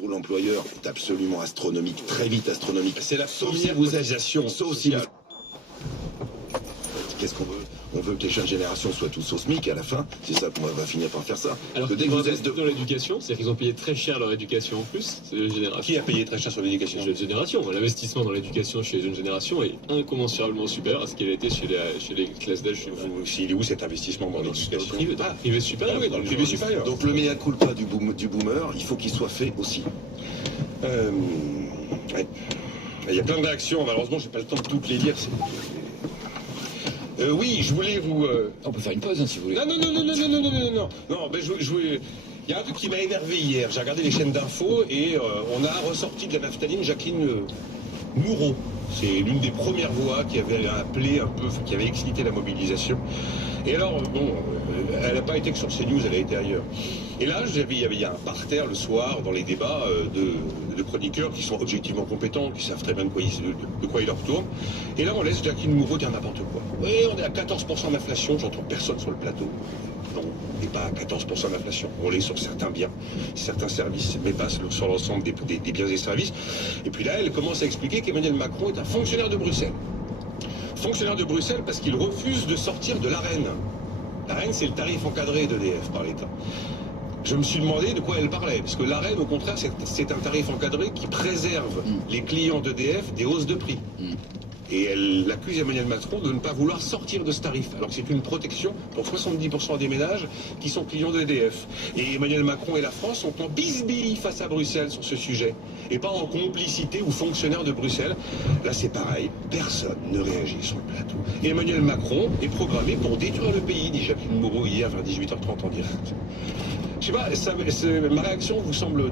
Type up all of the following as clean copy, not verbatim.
pour l'employeur est absolument astronomique, très vite astronomique. C'est la première utilisation. Sauf si qu'est-ce qu'on veut? On veut que les jeunes générations soient tous au SMIC à la fin. C'est ça qu'on va finir par faire ça. Alors que dès que vous êtes dans l'éducation, c'est-à-dire qu'ils ont payé très cher leur éducation en plus, c'est les générations. Qui a payé très cher sur l'éducation? Les jeunes générations. L'investissement dans l'éducation chez les jeunes générations est incommensurablement supérieur à ce qu'il a été chez les classes d'âge chez vous. Il est où cet investissement dans l'éducation? Privé supérieur. Oui, dans le privé supérieur. Donc le mea culpa du boomer, il faut qu'il soit fait aussi. Ouais. Il y a plein de réactions, malheureusement, j'ai pas le temps de toutes les lire. Oui, je voulais vous. On peut faire une pause, hein, si vous voulez. Non, ben il y a un truc qui m'a énervé hier. J'ai regardé les chaînes d'infos et on a ressorti de la naphtaline Jacqueline Moureau. C'est l'une des premières voix qui avait appelé un peu, qui avait excité la mobilisation. Et alors, bon, elle n'a pas été que sur CNews, elle a été ailleurs. Et là, il y a un parterre le soir dans les débats de chroniqueurs qui sont objectivement compétents, qui savent très bien de quoi il leur tourne. Et là, on laisse Jacqueline Moureau dire n'importe quoi. Oui, on est à 14% d'inflation, j'entends personne sur le plateau. Non, on n'est pas à 14% d'inflation. On l'est sur certains biens, certains services, mais pas sur l'ensemble des biens et services. Et puis là, elle commence à expliquer qu'Emmanuel Macron est un fonctionnaire de Bruxelles. Fonctionnaire de Bruxelles parce qu'il refuse de sortir de l'AREN. L'AREN, c'est le tarif encadré d'EDF par l'État. Je me suis demandé de quoi elle parlait, parce que l'AREN, au contraire, c'est un tarif encadré qui préserve les clients d'EDF des hausses de prix. Et elle accuse Emmanuel Macron de ne pas vouloir sortir de ce tarif, alors que c'est une protection pour 70% des ménages qui sont clients d'EDF. Et Emmanuel Macron et la France sont en bisbille face à Bruxelles sur ce sujet, et pas en complicité ou fonctionnaire de Bruxelles. Là, c'est pareil, personne ne réagit sur le plateau. Et Emmanuel Macron est programmé pour détruire le pays, dit Jacqueline Moreau hier vers 18h30 en direct. Je sais pas, ma réaction vous semble...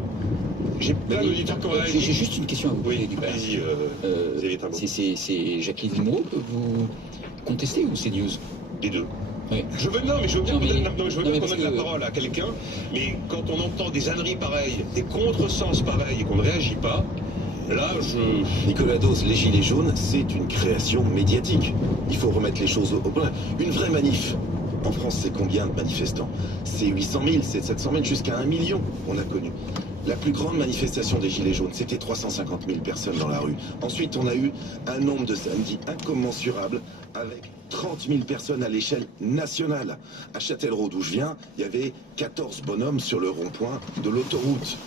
J'ai plein d'auditeurs qui ont réagi. J'ai juste une question à vous poser. Oui, vas-y, c'est Jacqueline Moreau que vous contestez ou c'est News? les deux. Oui. Je veux bien qu'on donne la que... parole à quelqu'un, mais quand on entend des âneries pareilles, des contresens pareils et qu'on ne réagit pas, là, Nicolas Dose, les Gilets jaunes, c'est une création médiatique. Il faut remettre les choses au point. Une vraie manif. En France, c'est combien de manifestants? C'est 800 000, c'est 700 000, jusqu'à 1 million, on a connu. La plus grande manifestation des Gilets jaunes, c'était 350 000 personnes dans la rue. Ensuite, on a eu un nombre de samedis incommensurable avec 30 000 personnes à l'échelle nationale. À Châtellerault, d'où je viens, il y avait 14 bonhommes sur le rond-point de l'autoroute.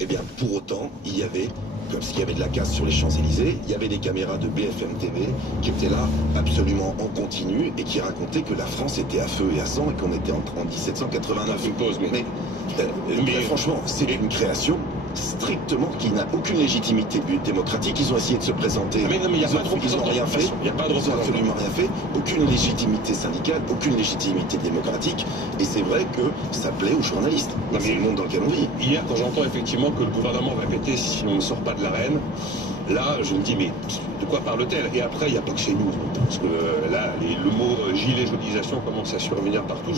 Eh bien, pour autant, il y avait, comme s'il y avait de la casse sur les Champs-Élysées, il y avait des caméras de BFM TV qui étaient là, absolument en continu, et qui racontaient que la France était à feu et à sang et qu'on était en 1789. Une pause, mais franchement, c'est une création strictement qui n'a aucune légitimité démocratique. Ils ont essayé de se présenter. Mais non, mais il n'y a pas de ils n'ont rien fait. Il n'y a pas de Ils n'ont absolument rien fait. Aucune légitimité syndicale, aucune légitimité démocratique. Et c'est vrai que ça plaît aux journalistes. C'est le monde dans lequel on vit. Hier, quand j'entends effectivement que le gouvernement va péter si on ne sort pas de l'AREN, là, je me dis, mais de quoi parle-t-elle? Et après, il n'y a pas que chez nous. Parce que là, le mot gilet jaunisation commence à survenir partout.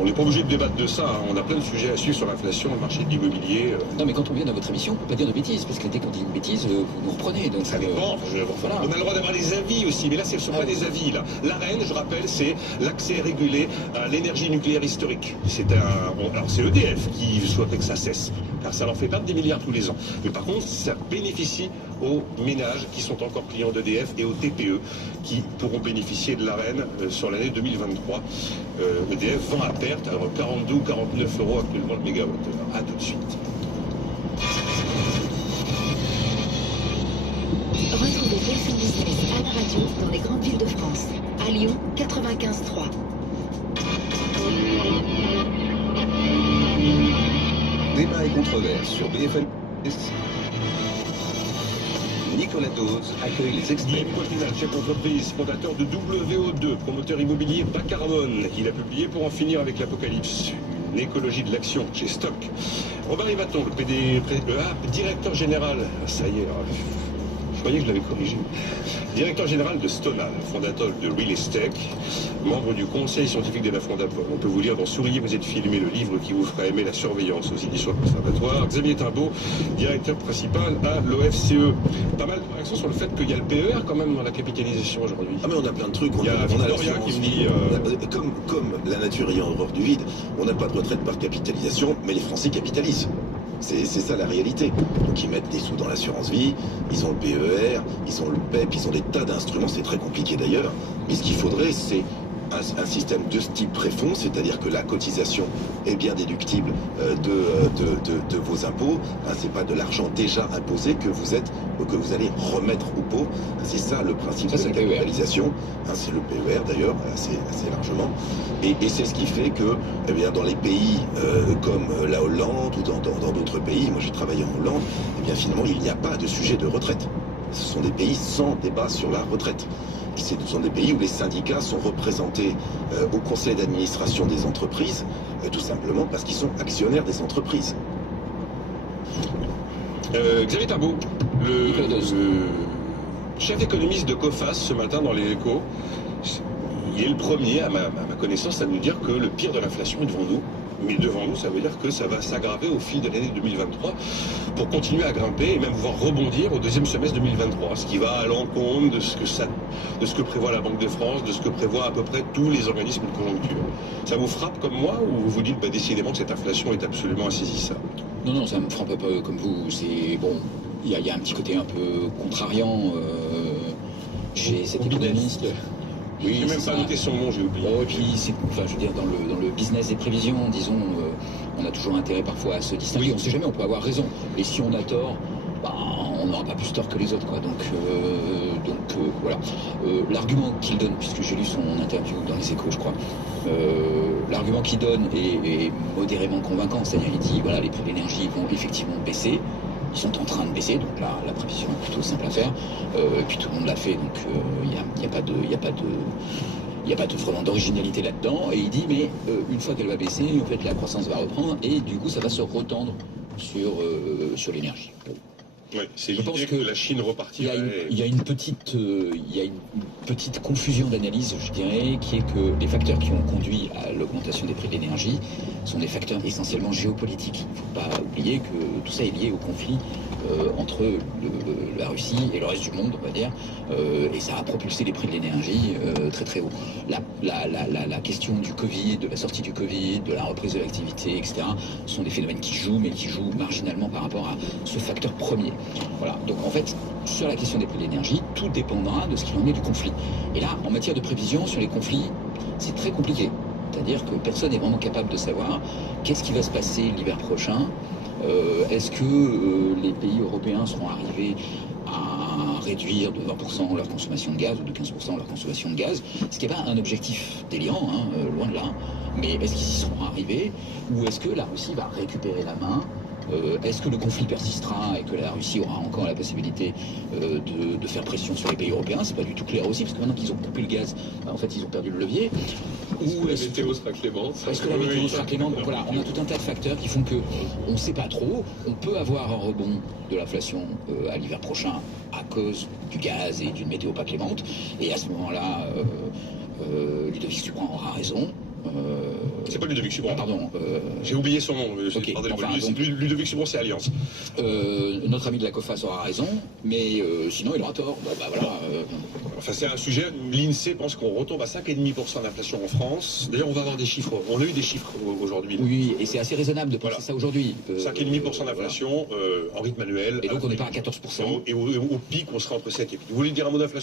On n'est pas obligé de débattre de ça, hein. On a plein de sujets à suivre sur l'inflation, le marché de l'immobilier. Non, mais quand on vient dans votre émission, on ne peut pas dire de bêtises, parce que dès qu'on dit une bêtise, vous nous reprenez. Donc, ça dépend. Voilà. On a le droit d'avoir des avis aussi, mais là, ce ne sont pas des avis. L'AREN, je rappelle, c'est l'accès régulé à l'énergie nucléaire historique. Alors, c'est EDF qui souhaiterait que ça cesse, car ça leur fait perdre des milliards tous les ans. Mais par contre, ça bénéficie aux ménages qui sont encore clients d'EDF et aux TPE qui pourront bénéficier de l'AREN sur l'année 2023. EDF vend à perte à 42 ou 49 euros actuellement le mégawattheure. A tout de suite. Retrouvez BFM Business à la radio dans les grandes villes de France. À Lyon, 95.3. Débat et controverse sur BFM. Nicolas Dose accueille les extraits. Guillaume Poitinal, chef d'entreprise, fondateur de WO2, promoteur immobilier bas carbone. Il a publié Pour en finir avec l'apocalypse, une écologie de l'action chez Stock. Robert Yvaton, le directeur général, ça y est, je croyais que je l'avais corrigé. Directeur général de Stonal, fondateur de Real Estate, membre du conseil scientifique de la Fondapol. On peut vous lire dans Souriez, vous êtes filmé, le livre qui vous fera aimer la surveillance aux éditions conservatoires. Xavier Timbaud, directeur principal à l'OFCE. Pas mal de réactions sur le fait qu'il y a le PER quand même dans la capitalisation aujourd'hui. Ah mais on a plein de trucs. Il y a Victoria qui me dit... Comme la nature ayant horreur du vide, on n'a pas de retraite par capitalisation, mais les Français capitalisent. C'est ça la réalité. Donc ils mettent des sous dans l'assurance vie, ils ont le PER, ils ont le PEP, ils ont des tas d'instruments, c'est très compliqué d'ailleurs. Mais ce qu'il faudrait, c'est un système de ce type préfonds, c'est-à-dire que la cotisation est bien déductible de vos impôts. Hein, c'est pas de l'argent déjà imposé que vous allez remettre au pot. C'est ça le principe de la capitalisation. Hein, c'est le PER d'ailleurs, assez largement. Et c'est ce qui fait que, eh bien, dans les pays comme la Hollande ou dans d'autres pays, moi j'ai travaillé en Hollande, eh bien finalement il n'y a pas de sujet de retraite. Ce sont des pays sans débat sur la retraite. Ce sont des pays où les syndicats sont représentés au conseil d'administration des entreprises, tout simplement parce qu'ils sont actionnaires des entreprises. Xavier Tarbeau, le chef économiste de COFAS ce matin dans les Échos, il est le premier, à ma connaissance, à nous dire que le pire de l'inflation est devant nous. Mais devant nous, ça veut dire que ça va s'aggraver au fil de l'année 2023 pour continuer à grimper et même pouvoir rebondir au deuxième semestre 2023, ce qui va à l'encontre de ce que prévoit la Banque de France, de ce que prévoient à peu près tous les organismes de conjoncture. Ça vous frappe comme moi ou vous vous dites décidément que cette inflation est absolument insaisissable? Non, ça me frappe un peu comme vous. C'est bon, il y a un petit côté un peu contrariant chez cet économiste. Oui, j'ai même pas noté son nom, j'ai oublié. Et puis, je veux dire, dans le business des prévisions, disons, on a toujours intérêt parfois à se distinguer. Oui. On ne sait jamais, on peut avoir raison. Et si on a tort, on n'aura pas plus tort que les autres, quoi. Donc voilà. L'argument qu'il donne, puisque j'ai lu son interview dans les Échos, je crois, l'argument qu'il donne est modérément convaincant. C'est-à-dire, il dit, voilà, les prix de l'énergie vont effectivement baisser. Ils sont en train de baisser, donc la prévision est plutôt simple à faire. Et puis tout le monde l'a fait, donc il n'y a pas de vraiment d'originalité là-dedans. Et il dit, mais une fois qu'elle va baisser, en fait, la croissance va reprendre et du coup, ça va se retendre sur l'énergie. Bon. Oui, c'est l'idée que la Chine repartirait. Il y a une petite confusion d'analyse, je dirais, qui est que les facteurs qui ont conduit à l'augmentation des prix de l'énergie sont des facteurs essentiellement géopolitiques. Il ne faut pas oublier que tout ça est lié au conflit entre la Russie et le reste du monde, on va dire, et ça a propulsé les prix de l'énergie très très haut. La question du Covid, de la sortie du Covid, de la reprise de l'activité, etc., sont des phénomènes qui jouent, mais qui jouent marginalement par rapport à ce facteur premier. Voilà, donc en fait, sur la question des prix de l'énergie, tout dépendra de ce qu'il en est du conflit. Et là, en matière de prévision sur les conflits, c'est très compliqué. C'est-à-dire que personne n'est vraiment capable de savoir qu'est-ce qui va se passer l'hiver prochain. Est-ce que les pays européens seront arrivés à réduire de 20% leur consommation de gaz ou de 15% leur consommation de gaz, ce qui n'est pas un objectif déliant, loin de là. Mais est-ce qu'ils y seront arrivés ou est-ce que la Russie va récupérer la main? Est-ce que le conflit persistera et que la Russie aura encore la possibilité de faire pression sur les pays européens? C'est pas du tout clair aussi, parce que maintenant qu'ils ont coupé le gaz, en fait, ils ont perdu le levier. Ou la météo sera clémente. Est-ce que la météo sera clémente? Donc voilà, on a tout un tas de facteurs qui font que on ne sait pas trop. On peut avoir un rebond de l'inflation à l'hiver prochain à cause du gaz et d'une météo pas clémente. Et à ce moment-là, Ludovic Subran aura raison. C'est pas Ludovic Subran. Pardon. J'ai oublié son nom. Okay, Ludovic Subran, c'est Alliance. Notre ami de la COFAS aura raison, mais sinon il aura tort. Voilà. Enfin, c'est un sujet. L'INSEE pense qu'on retombe à 5,5% d'inflation en France. D'ailleurs, on va avoir des chiffres. On a eu des chiffres aujourd'hui. Oui, et c'est assez raisonnable de penser ça aujourd'hui. 5,5% d'inflation en rythme annuel. Et donc on n'est pas à 14%. Et au pic, on sera entre 7 et 8. Vous voulez dire un mot d'inflation?